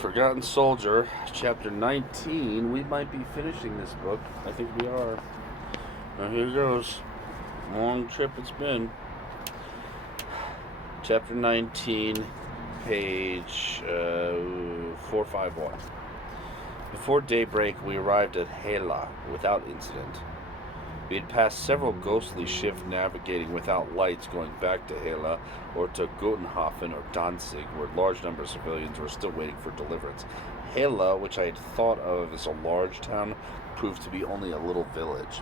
Forgotten Soldier, Chapter 19. We might be finishing this book. I think we are. Now here goes. Long trip it's been. Chapter 19, page 451. Before daybreak, we arrived at Hela without incident. We had passed several ghostly ships navigating without lights going back to Hela or to Gotenhofen or Danzig, where large numbers of civilians were still waiting for deliverance. Hela, which I had thought of as a large town, proved to be only a little village,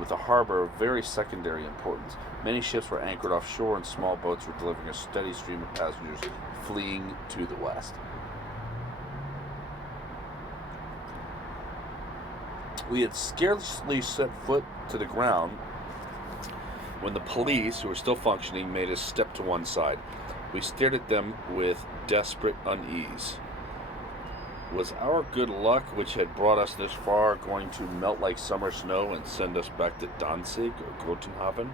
with a harbor of very secondary importance. Many ships were anchored offshore and small boats were delivering a steady stream of passengers fleeing to the west. We had scarcely set foot to the ground when the police, who were still functioning, made us step to one side. We stared at them with desperate unease. Was our good luck, which had brought us this far, going to melt like summer snow and send us back to Danzig or Gotenhafen?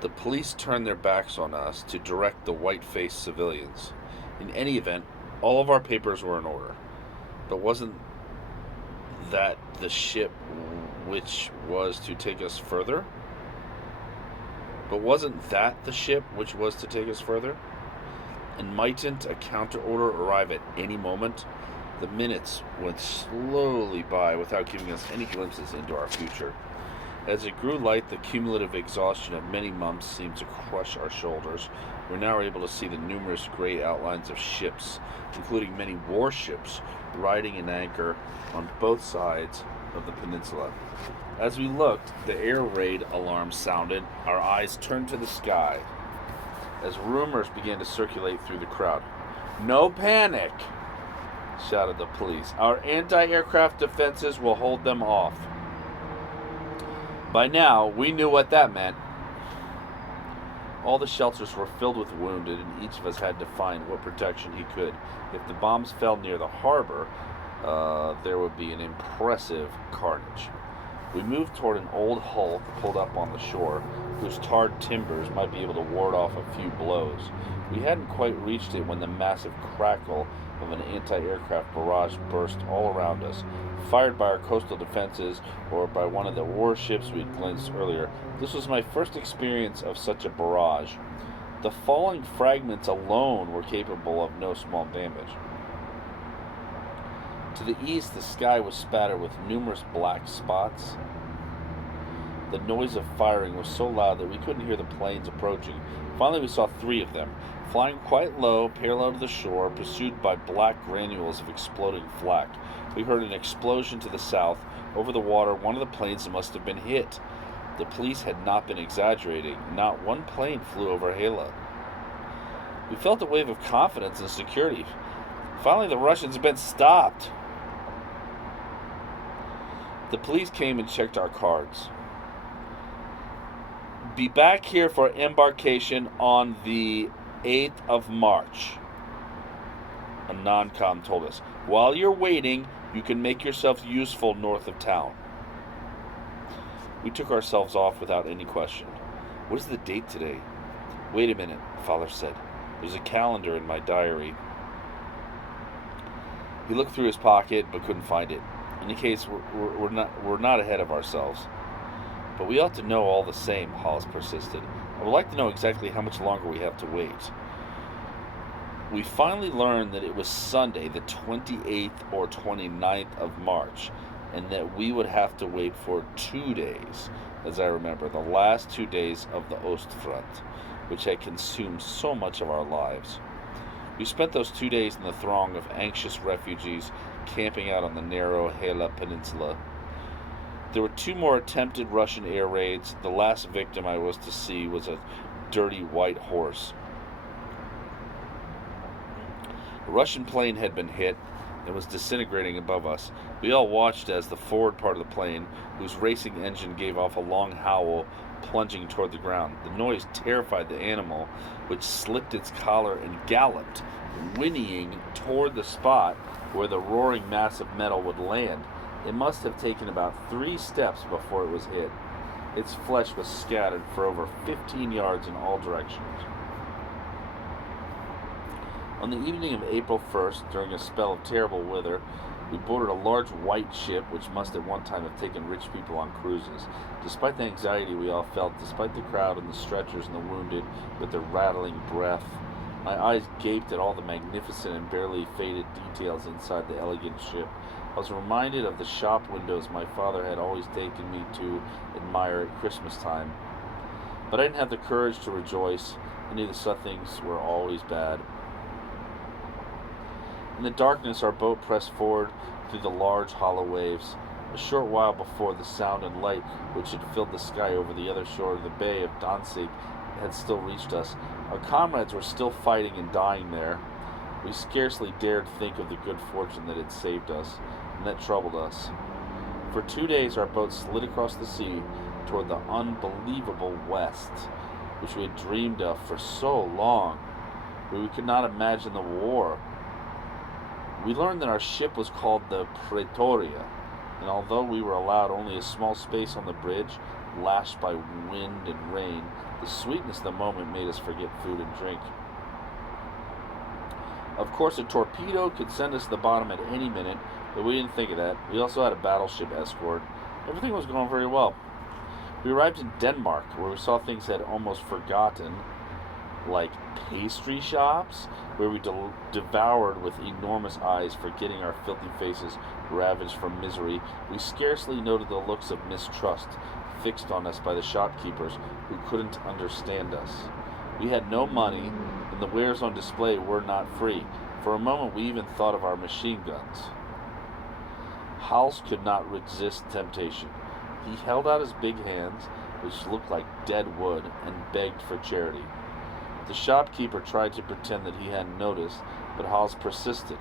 The police turned their backs on us to direct the white-faced civilians. In any event, all of our papers were in order. But wasn't that the ship which was to take us further? And mightn't a counter-order arrive at any moment? The minutes went slowly by without giving us any glimpses into our future. As it grew light, the cumulative exhaustion of many months seemed to crush our shoulders. We were now able to see the numerous gray outlines of ships, including many warships, riding in anchor on both sides of the peninsula. As we looked, the air raid alarm sounded. Our eyes turned to the sky as rumors began to circulate through the crowd. "No panic," shouted the police. "Our anti-aircraft defenses will hold them off." By now, we knew what that meant. All the shelters were filled with wounded, and each of us had to find what protection he could. If the bombs fell near the harbor, there would be an impressive carnage. We moved toward an old hulk pulled up on the shore, whose tarred timbers might be able to ward off a few blows. We hadn't quite reached it when the massive crackle of an anti-aircraft barrage burst all around us, fired by our coastal defenses or by one of the warships we had glimpsed earlier. This was my first experience of such a barrage. The falling fragments alone were capable of no small damage. To the east, the sky was spattered with numerous black spots. The noise of firing was so loud that we couldn't hear the planes approaching. Finally, we saw three of them, flying quite low, parallel to the shore, pursued by black granules of exploding flak. We heard an explosion to the south. Over the water, one of the planes must have been hit. The police had not been exaggerating. Not one plane flew over Hela. We felt a wave of confidence and security. Finally, the Russians had been stopped. The police came and checked our cards. "Be back here for embarkation on the 8th of March, a non-com told us. "While you're waiting, you can make yourself useful north of town." We took ourselves off without any question. "What is the date today?" "Wait a minute," Father said. "There's a calendar in my diary." He looked through his pocket but couldn't find it. "In any case, we're not ahead of ourselves." "But we ought to know all the same," Hollis persisted. "I would like to know exactly how much longer we have to wait." We finally learned that it was Sunday, the 28th or 29th of March, and that we would have to wait for 2 days, as I remember, the last 2 days of the Ostfront, which had consumed so much of our lives. We spent those 2 days in the throng of anxious refugees camping out on the narrow Hela Peninsula. There were 2 more attempted Russian air raids. The last victim I was to see was a dirty white horse. A Russian plane had been hit and was disintegrating above us. We all watched as the forward part of the plane, whose racing engine gave off a long howl, plunging toward the ground. The noise terrified the animal, which slipped its collar and galloped, whinnying toward the spot where the roaring mass of metal would land. It must have taken about 3 steps before it was hit. Its flesh was scattered for over 15 yards in all directions. On the evening of April 1st, during a spell of terrible weather, we boarded a large white ship which must at one time have taken rich people on cruises. Despite the anxiety we all felt, despite the crowd and the stretchers and the wounded with their rattling breath, my eyes gaped at all the magnificent and barely faded details inside the elegant ship. I was reminded of the shop windows my father had always taken me to admire at Christmas time. But I didn't have the courage to rejoice. I knew the such things were always bad. In the darkness, our boat pressed forward through the large, hollow waves. A short while before, the sound and light which had filled the sky over the other shore of the bay of Danzig had still reached us. Our comrades were still fighting and dying there. We scarcely dared think of the good fortune that had saved us, and that troubled us. For 2 days, our boat slid across the sea toward the unbelievable west, which we had dreamed of for so long, but we could not imagine the war. We learned that our ship was called the Pretoria, and although we were allowed only a small space on the bridge, lashed by wind and rain, the sweetness of the moment made us forget food and drink. Of course, a torpedo could send us to the bottom at any minute, but we didn't think of that. We also had a battleship escort. Everything was going very well. We arrived in Denmark, where we saw things had almost forgotten, like pastry shops, where we devoured with enormous eyes, forgetting our filthy faces ravaged from misery. We scarcely noted the looks of mistrust fixed on us by the shopkeepers, who couldn't understand us. We had no money, and the wares on display were not free. For a moment we even thought of our machine guns. Hals could not resist temptation. He held out his big hands, which looked like dead wood, and begged for charity. The shopkeeper tried to pretend that he hadn't noticed, but Hals persisted.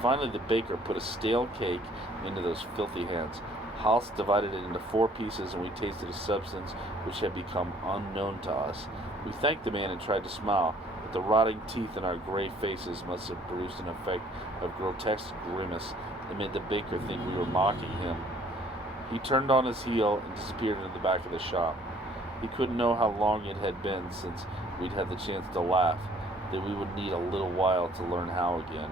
Finally, the baker put a stale cake into those filthy hands. Hals divided it into 4 pieces, and we tasted a substance which had become unknown to us. We thanked the man and tried to smile, but the rotting teeth in our gray faces must have produced an effect of grotesque grimace that made the baker think we were mocking him. He turned on his heel and disappeared into the back of the shop. He couldn't know how long it had been since we'd had the chance to laugh, that we would need a little while to learn how again.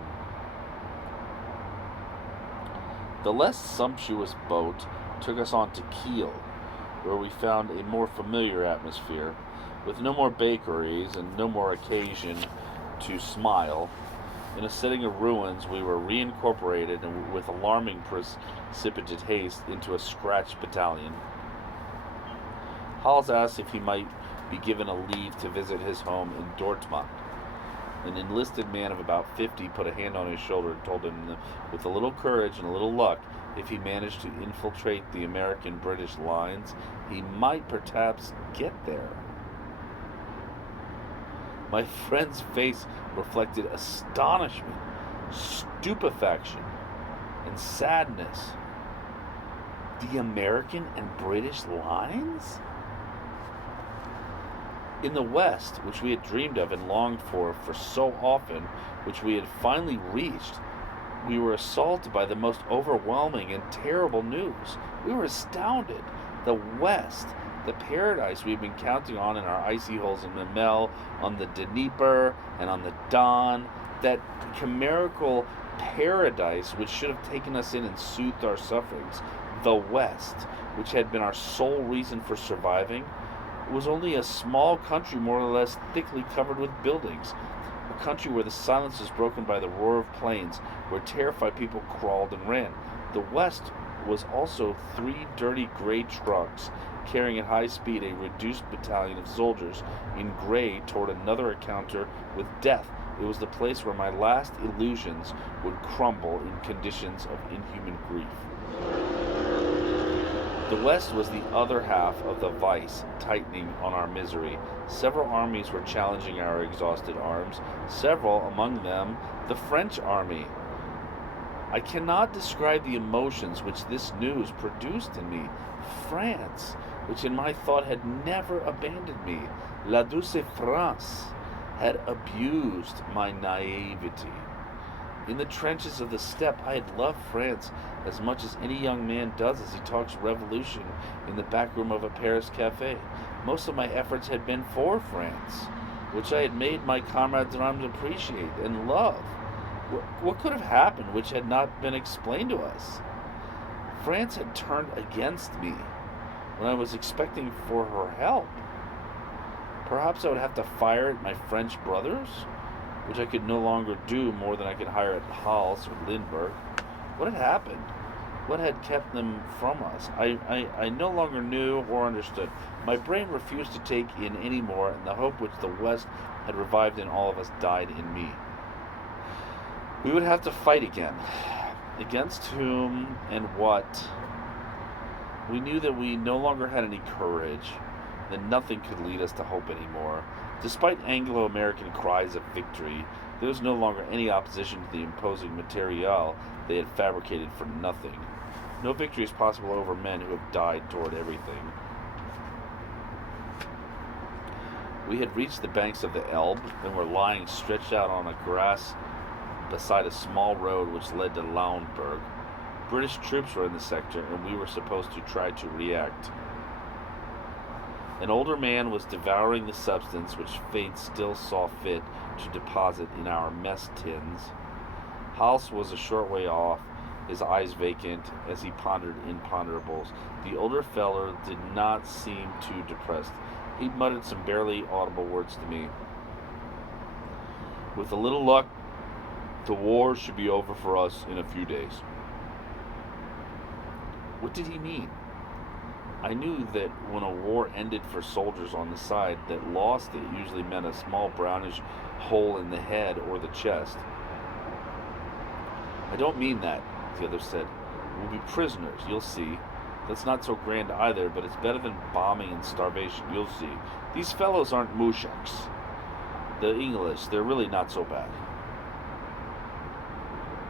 The less sumptuous boat took us on to Kiel, where we found a more familiar atmosphere, with no more bakeries and no more occasion to smile. In a setting of ruins, we were reincorporated and with alarming precipitate haste into a scratch battalion. Hals asked if he might be given a leave to visit his home in Dortmund. An enlisted man of about 50 put a hand on his shoulder and told him that with a little courage and a little luck, if he managed to infiltrate the American-British lines, he might perhaps get there. My friend's face reflected astonishment, stupefaction, and sadness. The American and British lines? In the West, which we had dreamed of and longed for so often, which we had finally reached, we were assaulted by the most overwhelming and terrible news. We were astounded. The West, the paradise we had been counting on in our icy holes in Memel, on the Dnieper, and on the Don, that chimerical paradise which should have taken us in and soothed our sufferings, the West, which had been our sole reason for surviving, was only a small country more or less thickly covered with buildings, a country where the silence was broken by the roar of planes, where terrified people crawled and ran. The West was also 3 dirty gray trucks carrying at high speed a reduced battalion of soldiers in gray toward another encounter with death. It was the place where my last illusions would crumble in conditions of inhuman grief. The West was the other half of the vice tightening on our misery. Several armies were challenging our exhausted arms, several, among them, the French army. I cannot describe the emotions which this news produced in me. France, which in my thought had never abandoned me, la douce France, had abused my naivety. In the trenches of the steppe, I had loved France as much as any young man does as he talks revolution in the back room of a Paris cafe. Most of my efforts had been for France. which I had made my comrades in arms appreciate and love. What could have happened which had not been explained to us? France had turned against me when I was expecting for her help. Perhaps I would have to fire at my French brothers, which I could no longer do more than I could hire at Hals or Lindbergh. What had happened? What had kept them from us? I no longer knew or understood. My brain refused to take in any more, and the hope which the West had revived in all of us died in me. We would have to fight again. Against whom and what? We knew that we no longer had any courage, that nothing could lead us to hope anymore. Despite Anglo-American cries of victory, there was no longer any opposition to the imposing material they had fabricated for nothing. No victory is possible over men who have died toward everything. We had reached the banks of the Elbe and were lying stretched out on a grass beside a small road which led to Lauenburg. British troops were in the sector, and we were supposed to try to react. An older man was devouring the substance which fate still saw fit to deposit in our mess tins. Hals was a short way off, his eyes vacant as he pondered imponderables. The older fellow did not seem too depressed. He muttered some barely audible words to me. With a little luck, the war should be over for us in a few days. What did he mean? I knew that when a war ended for soldiers on the side that lost it usually meant a small brownish hole in the head or the chest. I don't mean that, the other said. We'll be prisoners, you'll see. That's not so grand either, but it's better than bombing and starvation, you'll see. These fellows aren't mushaks. The English, they're really not so bad.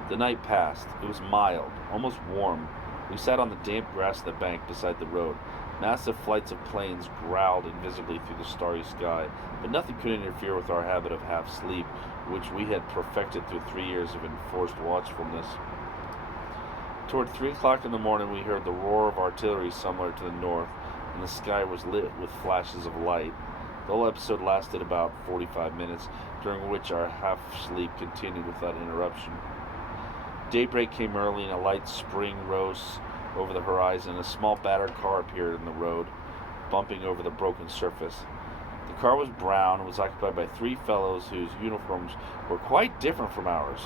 The night passed. It was mild, almost warm. We sat on the damp grass of the bank beside the road. Massive flights of planes growled invisibly through the starry sky, but nothing could interfere with our habit of half-sleep, which we had perfected through 3 years of enforced watchfulness. Toward 3 o'clock in the morning, we heard the roar of artillery somewhere to the north, and the sky was lit with flashes of light. The whole episode lasted about 45 minutes, during which our half-sleep continued without interruption. Daybreak came early, and a light spring rose over the horizon. A small battered car appeared in the road, bumping over the broken surface. The car was brown and was occupied by 3 fellows whose uniforms were quite different from ours.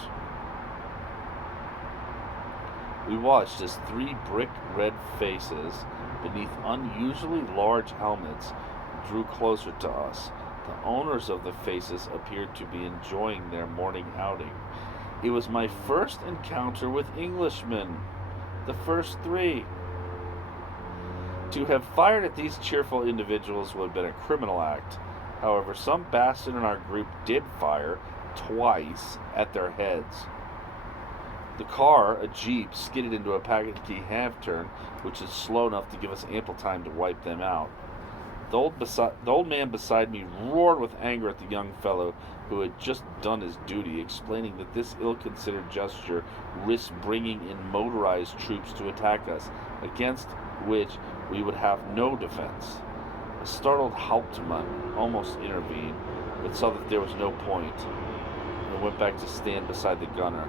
We watched as 3 brick-red faces, beneath unusually large helmets, drew closer to us. The owners of the faces appeared to be enjoying their morning outing. It was my first encounter with Englishmen, the first 3. To have fired at these cheerful individuals would have been a criminal act. However, some bastard in our group did fire, twice, at their heads. The car, a jeep, skidded into a package-key half-turn, which is slow enough to give us ample time to wipe them out. The old man beside me roared with anger at the young fellow who had just done his duty, explaining that this ill-considered gesture risked bringing in motorized troops to attack us, against which we would have no defense. A startled Hauptmann almost intervened, but saw that there was no point, and went back to stand beside the gunner.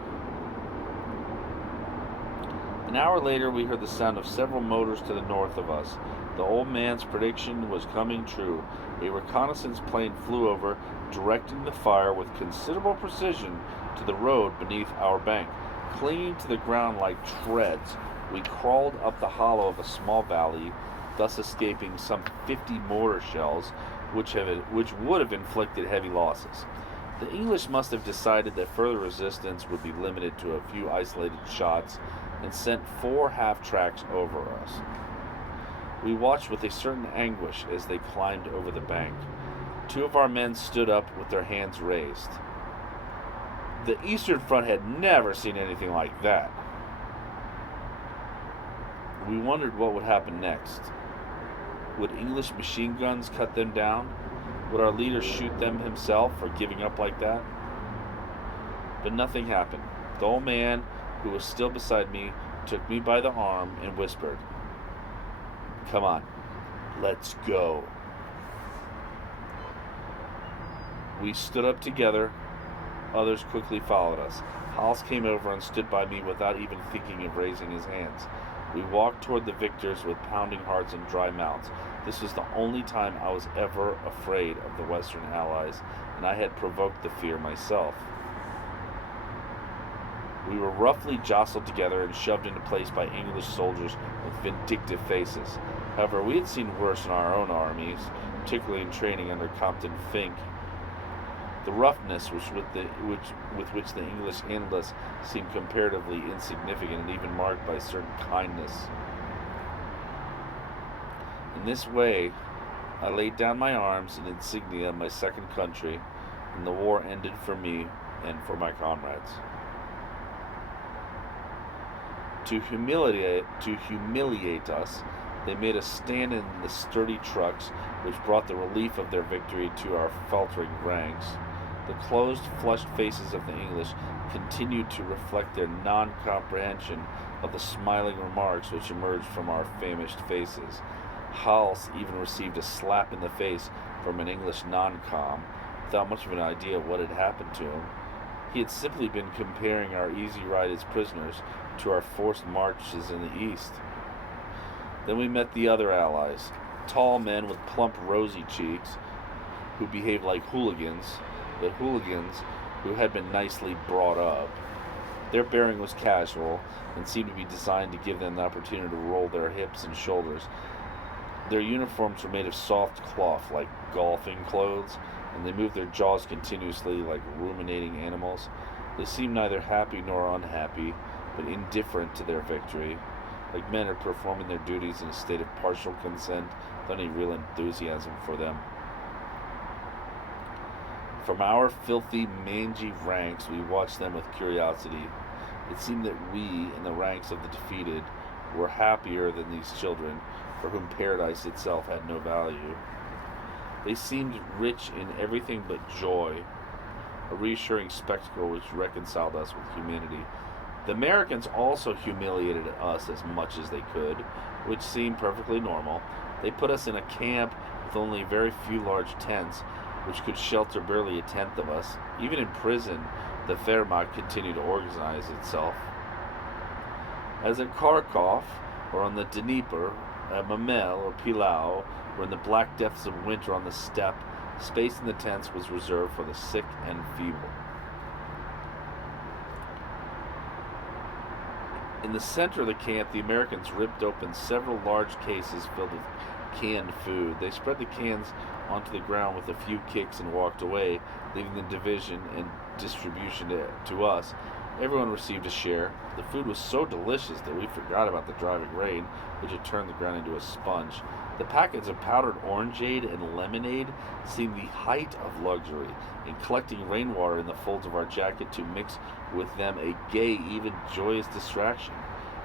An hour later, we heard the sound of several motors to the north of us. The old man's prediction was coming true. A reconnaissance plane flew over, directing the fire with considerable precision to the road beneath our bank. Clinging to the ground like treads, we crawled up the hollow of a small valley, thus escaping some 50 mortar shells, which would have inflicted heavy losses. The English must have decided that further resistance would be limited to a few isolated shots, and sent 4 half-tracks over us. We watched with a certain anguish as they climbed over the bank. 2 of our men stood up with their hands raised. The Eastern Front had never seen anything like that. We wondered what would happen next. Would English machine guns cut them down? Would our leader shoot them himself for giving up like that? But nothing happened. The old man, who was still beside me, took me by the arm and whispered, "Come on, let's go." We stood up together. Others quickly followed us. Hals came over and stood by me without even thinking of raising his hands. We walked toward the victors with pounding hearts and dry mouths. This was the only time I was ever afraid of the Western Allies, and I had provoked the fear myself. We were roughly jostled together and shoved into place by English soldiers with vindictive faces. However, we had seen worse in our own armies, particularly in training under Captain Fink. The roughness with which the English handled us seemed comparatively insignificant and even marked by certain kindness. In this way, I laid down my arms in insignia of my second country, and the war ended for me and for my comrades. To humiliate us, they made us stand in the sturdy trucks, which brought the relief of their victory to our faltering ranks. The closed, flushed faces of the English continued to reflect their non-comprehension of the smiling remarks which emerged from our famished faces. Hals even received a slap in the face from an English non-com, without much of an idea of what had happened to him. He had simply been comparing our easy ride as prisoners to our forced marches in the east. Then we met the other allies, tall men with plump, rosy cheeks, who behaved like hooligans, but hooligans who had been nicely brought up. Their bearing was casual and seemed to be designed to give them the opportunity to roll their hips and shoulders. Their uniforms were made of soft cloth, like golfing clothes, and they moved their jaws continuously like ruminating animals. They seemed neither happy nor unhappy, but indifferent to their victory, like men are performing their duties in a state of partial consent without any real enthusiasm for them. From our filthy, mangy ranks, we watched them with curiosity. It seemed that we, in the ranks of the defeated, were happier than these children, for whom paradise itself had no value. They seemed rich in everything but joy, a reassuring spectacle which reconciled us with humanity. The Americans also humiliated us as much as they could, which seemed perfectly normal. They put us in a camp with only very few large tents, which could shelter barely a tenth of us. Even in prison, the Wehrmacht continued to organize itself. As at Kharkov, or on the Dnieper, at Mamel or Pillau, or in the black depths of winter on the steppe, space in the tents was reserved for the sick and feeble. In the center of the camp, the Americans ripped open several large cases filled with canned food. They spread the cans onto the ground with a few kicks and walked away, leaving the division and distribution to us. Everyone received a share. The food was so delicious that we forgot about the driving rain, which had turned the ground into a sponge. The packets of powdered orangeade and lemonade seemed the height of luxury, and collecting rainwater in the folds of our jacket to mix with them a gay, even joyous distraction.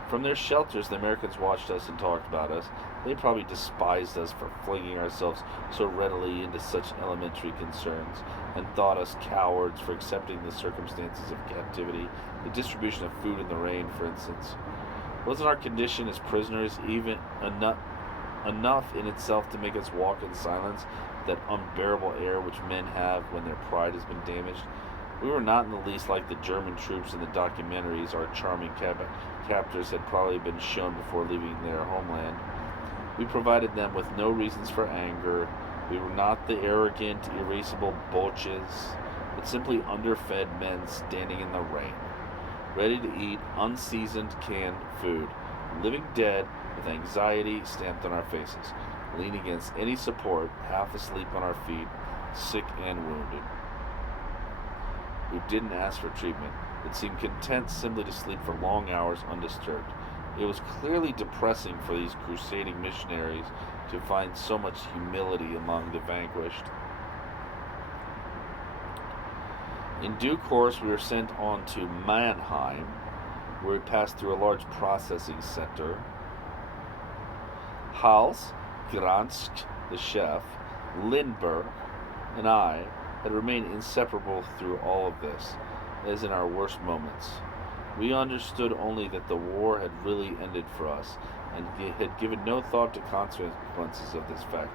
From their shelters, the Americans watched us and talked about us. They probably despised us for flinging ourselves so readily into such elementary concerns, and thought us cowards for accepting the circumstances of captivity, the distribution of food in the rain, for instance. Wasn't our condition as prisoners even enough in itself to make us walk in silence, with that unbearable air which men have when their pride has been damaged? We were not in the least like the German troops in the documentaries our charming captors had probably been shown before leaving their homeland. We provided them with no reasons for anger. We were not the arrogant, irascible boches, but simply underfed men standing in the rain, ready to eat unseasoned canned food, living dead with anxiety stamped on our faces, leaning against any support, half asleep on our feet, sick and wounded. We didn't ask for treatment, but seemed content simply to sleep for long hours undisturbed. It was clearly depressing for these crusading missionaries to find so much humility among the vanquished. In due course, we were sent on to Mannheim, where we passed through a large processing center. Hals, Gransk, the chef, Lindbergh, and I had remained inseparable through all of this, as in our worst moments. We understood only that the war had really ended for us, and had given no thought to consequences of this fact.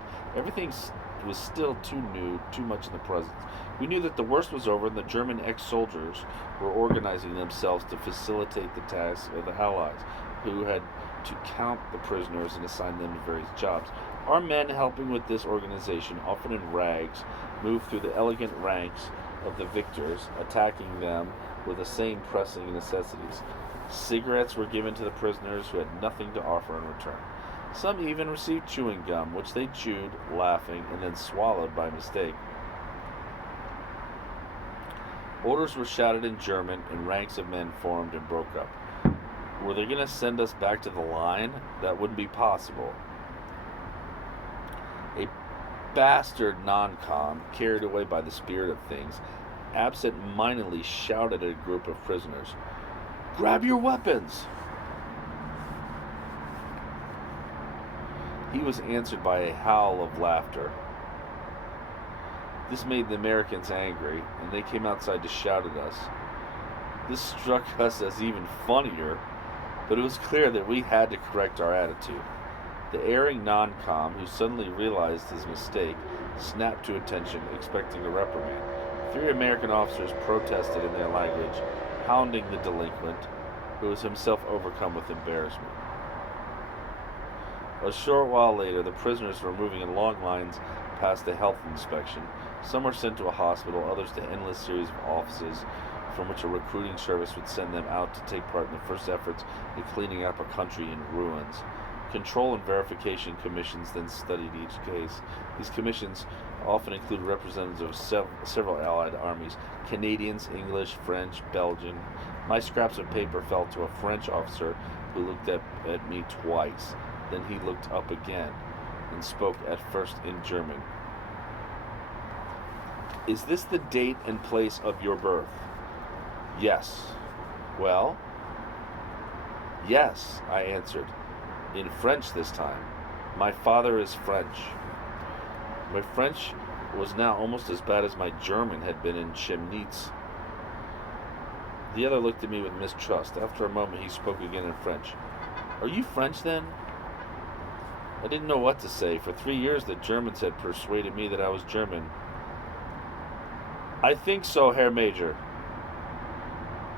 was still too new, too much in the present. We knew that the worst was over and the German ex-soldiers were organizing themselves to facilitate the task of the Allies, who had to count the prisoners and assign them to various jobs. Our men helping with this organization, often in rags, moved through the elegant ranks of the victors, attacking them with the same pressing necessities. Cigarettes were given to the prisoners who had nothing to offer in return. Some even received chewing gum, which they chewed, laughing, and then swallowed by mistake. Orders were shouted in German, and ranks of men formed and broke up. Were they going to send us back to the line? That wouldn't be possible. A bastard non-com, carried away by the spirit of things, absent-mindedly shouted at a group of prisoners, "Grab your weapons!" He was answered by a howl of laughter. This made the Americans angry, and they came outside to shout at us. This struck us as even funnier, but it was clear that we had to correct our attitude. The erring non-com, who suddenly realized his mistake, snapped to attention, expecting a reprimand. 3 American officers protested in their language, hounding the delinquent, who was himself overcome with embarrassment. A short while later, the prisoners were moving in long lines past the health inspection. Some were sent to a hospital, others to endless series of offices from which a recruiting service would send them out to take part in the first efforts in cleaning up a country in ruins. Control and verification commissions then studied each case. These commissions often include representatives of several Allied armies: Canadians, English, French, Belgian. My scraps of paper fell to a French officer who looked at me twice. Then he looked up again and spoke at first in German. "Is this the date and place of your birth?" "Yes." "Well?" "Yes," I answered. In French this time. My father is French. My French was now almost as bad as my German had been in Chemnitz. The other looked at me with mistrust. After a moment he spoke again in French. "Are you French then?" I didn't know what to say. For 3 years the Germans had persuaded me that I was German. "I think so, Herr Major."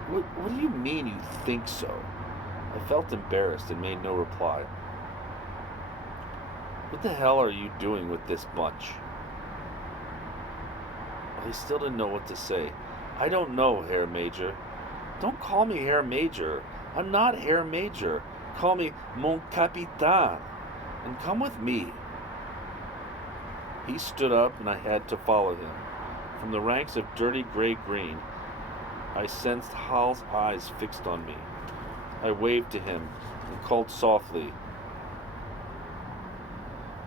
What do you mean you think so?" I felt embarrassed and made no reply. "What the hell are you doing with this bunch?" I still didn't know what to say. "I don't know, Herr Major." "Don't call me Herr Major. I'm not Herr Major. Call me Mon Capitaine. And come with me." He stood up and I had to follow him. From the ranks of dirty gray-green, I sensed Hal's eyes fixed on me. I waved to him and called softly,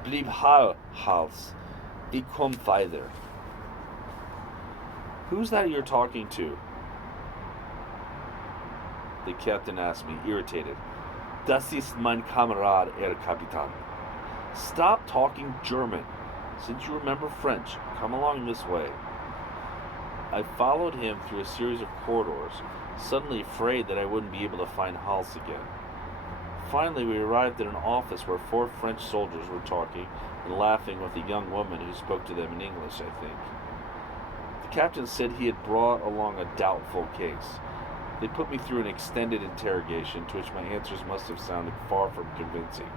"Bleib Hal, Hals. Ich komm weiter." "Who's that you're talking to?" the captain asked me, irritated. "Das ist mein Kamerad, Herr Kapitän." "Stop talking German. Since you remember French, come along this way." I followed him through a series of corridors, suddenly afraid that I wouldn't be able to find Hals again. Finally, we arrived at an office where 4 French soldiers were talking and laughing with a young woman who spoke to them in English, I think. The captain said he had brought along a doubtful case. They put me through an extended interrogation, to which my answers must have sounded far from convincing.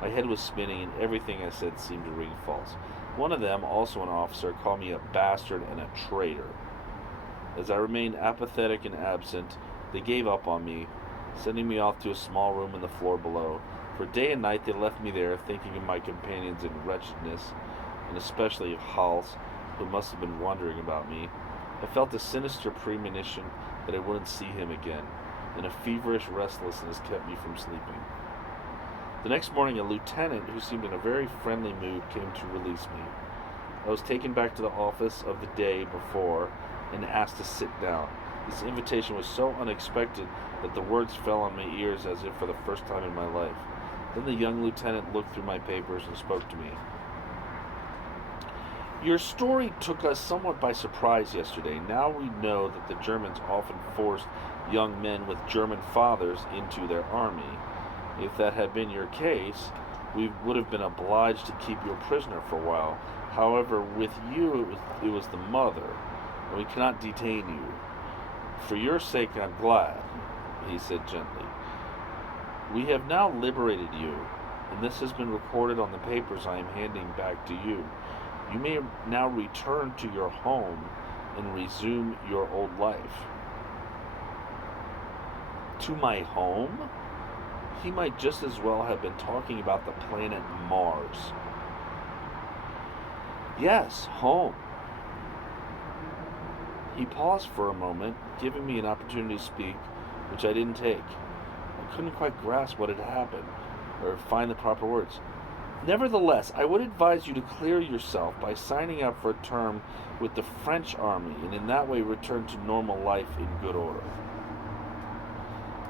My head was spinning, and everything I said seemed to ring false. One of them, also an officer, called me a bastard and a traitor. As I remained apathetic and absent, they gave up on me, sending me off to a small room in the floor below. For day and night they left me there, thinking of my companions in wretchedness, and especially of Hals, who must have been wondering about me. I felt a sinister premonition that I wouldn't see him again, and a feverish restlessness kept me from sleeping. The next morning, a lieutenant, who seemed in a very friendly mood, came to release me. I was taken back to the office of the day before and asked to sit down. This invitation was so unexpected that the words fell on my ears as if for the first time in my life. Then the young lieutenant looked through my papers and spoke to me. "Your story took us somewhat by surprise yesterday. Now we know that the Germans often forced young men with German fathers into their army. If that had been your case, we would have been obliged to keep you a prisoner for a while. However, with you, it was the mother, and we cannot detain you. For your sake, I'm glad, he said gently. We have now liberated you, and this has been recorded on the papers I am handing back to you. You may now return to your home and resume your old life. To my home? He might just as well have been talking about the planet Mars. Yes, home. He paused for a moment, giving me an opportunity to speak, which I didn't take. I couldn't quite grasp what had happened, or find the proper words. Nevertheless, I would advise you to clear yourself by signing up for a term with the French army, and in that way return to normal life in good order.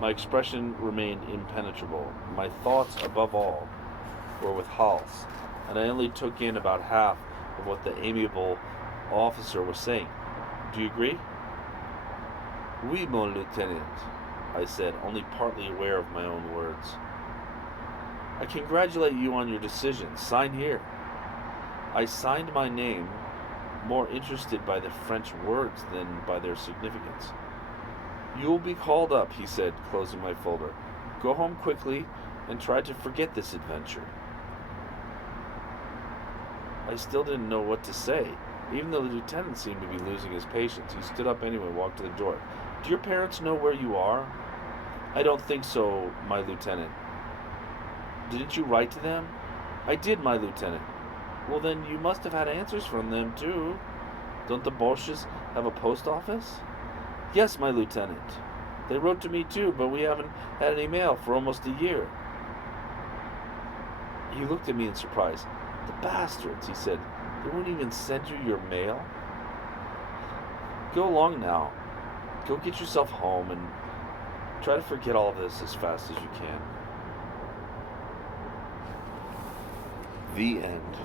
My expression remained impenetrable. My thoughts, above all, were with Hals, and I only took in about half of what the amiable officer was saying. Do you agree? Oui, mon lieutenant, I said, only partly aware of my own words. I congratulate you on your decision. Sign here. I signed my name, more interested by the French words than by their significance. You will be called up, he said, closing my folder. Go home quickly and try to forget this adventure. I still didn't know what to say. Even though the lieutenant seemed to be losing his patience, he stood up anyway and walked to the door. Do your parents know where you are? I don't think so, my lieutenant. Didn't you write to them? I did, my lieutenant. Well, then you must have had answers from them, too. Don't the Boches have a post office? Yes, my lieutenant. They wrote to me, too, but we haven't had any mail for almost a year. He looked at me in surprise. The bastards, he said. They won't even send you your mail? Go along now. Go get yourself home and try to forget all of this as fast as you can. The end.